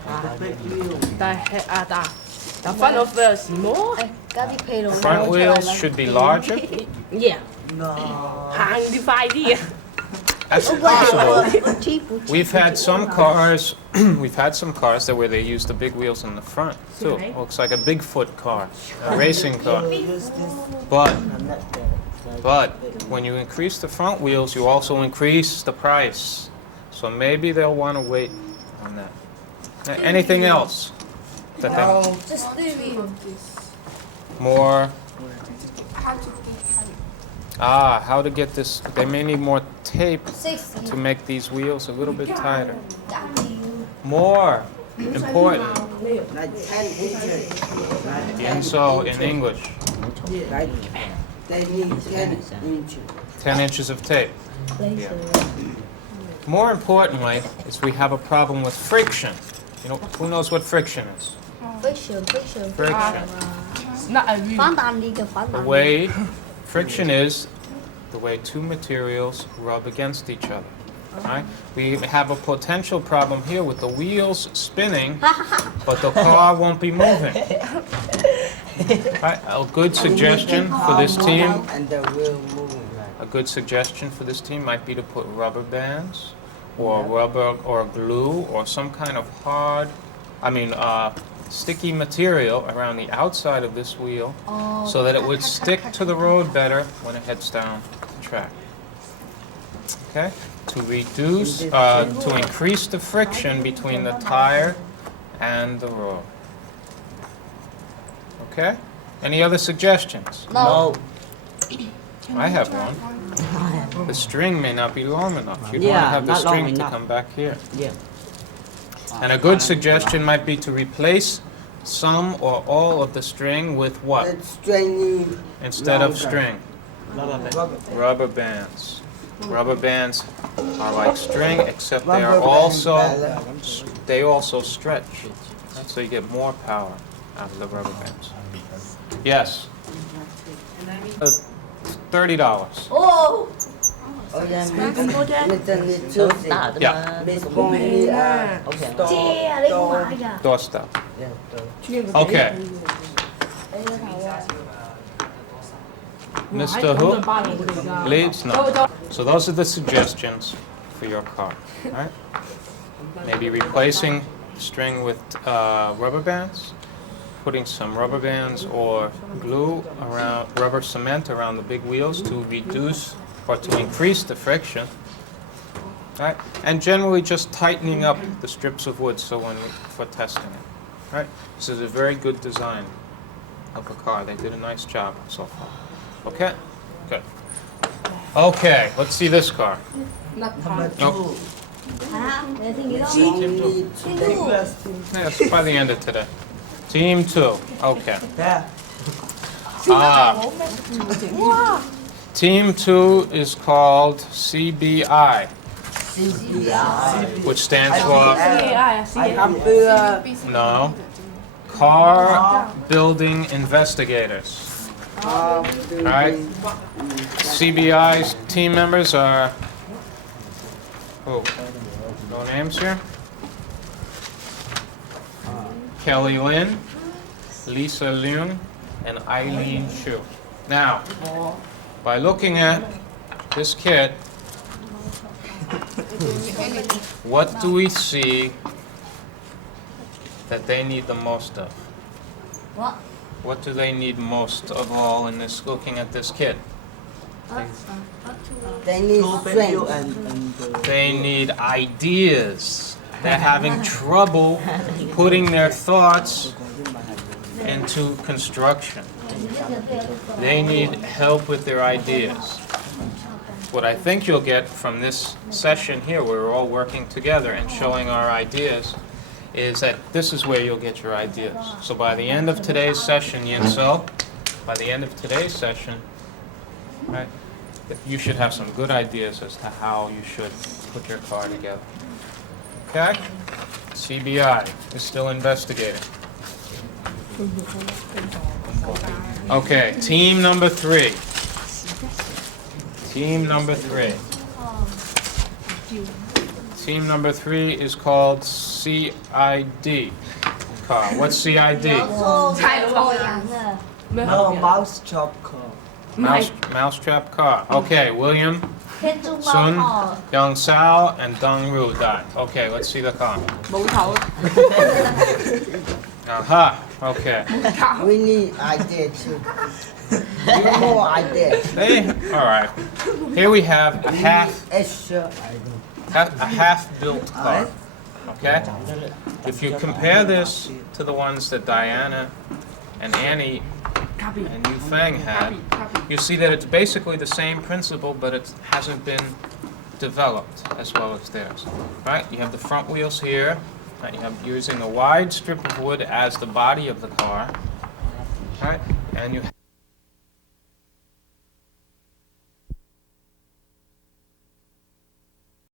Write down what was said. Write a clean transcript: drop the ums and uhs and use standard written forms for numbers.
The front of the is more. Front wheels should be larger. Yeah. Hàng đi phải đi. That's possible. We've had some cars. We've had some cars that where they use the big wheels in the front too. Looks like a Bigfoot car, a racing car. But when you increase the front wheels, you also increase the price. So maybe they'll want to wait on that. Anything else? Just the wheel. More. How to get this? They may need more tape to make these wheels a little bit tighter. More important. And so in English. They need 10 inches. 10 inches of tape. Yeah. More importantly, is we have a problem with friction. You know, who knows what friction is? Friction. Friction. Not a wheel. The way friction is the way two materials rub against each other. Right? We have a potential problem here with the wheels spinning, but the car won't be moving. Right? A good suggestion for this team. And the wheel moving. A good suggestion for this team might be to put rubber bands, or rubber or glue, or some kind of hard, sticky material around the outside of this wheel, so that it would stick to the road better when it heads down the track. Okay? To reduce, to increase the friction between the tire and the road. Okay? Any other suggestions? No. I have one. The string may not be long enough. You'd want to have the string to come back here. Yeah. And a good suggestion might be to replace some or all of the string with what? Instead of string? Rubber bands. Rubber bands are like string, except they also stretch. So you get more power out of the rubber bands. Yes? $30. Oh. Yeah. Doorstop. Okay. Mr. Who? Leads? No. So those are the suggestions for your car. Right? Maybe replacing string with rubber bands, putting some rubber bands or glue around, rubber cement around the big wheels to reduce or to increase the friction. Right? And generally just tightening up the strips of wood for testing it. Right? This is a very good design of a car. They did a nice job so far. Okay? Good. Okay, let's see this car. Nope. Yes, by the end of today. Team 2. Okay. Team 2 is called CBI. Which stands for no, Car Building Investigators. Alright. CBI's team members are no names here. Kelly Lynn, Lisa Leung, and Eileen Chu. Now, by looking at this kit, what do we see that they need the most of? What? What do they need most of all in this, looking at this kit? They need strength. They need ideas. They're having trouble putting their thoughts into construction. They need help with their ideas. What I think you'll get from this session here, where we're all working together and showing our ideas, is that this is where you'll get your ideas. So by the end of today's session, Yinso, by the end of today's session, right, you should have some good ideas as to how you should put your car together. Okay? CBI is still investigating. Okay, team number 3. Team number 3. Team number 3 is called CID car. What's CID? 猜偷羊的 No mouse chop car. Mousetrap car. Okay, William, 天珠猫 Sun, 號 Young Sao, and Dong Ru Dai. Okay, let's see the car. 冇頭 Aha, okay. We need idea too. Need more ideas. Hey, all right. Here we have a We half need extra ideas. a half-built car. Okay? If you compare this to the ones that Diana and Annie and Yu Feng had, you see that it's basically the same principle, but it hasn't been developed as well as theirs. Right? You have the front wheels here. Right? You have using a wide strip of wood as the body of the car. Right? And you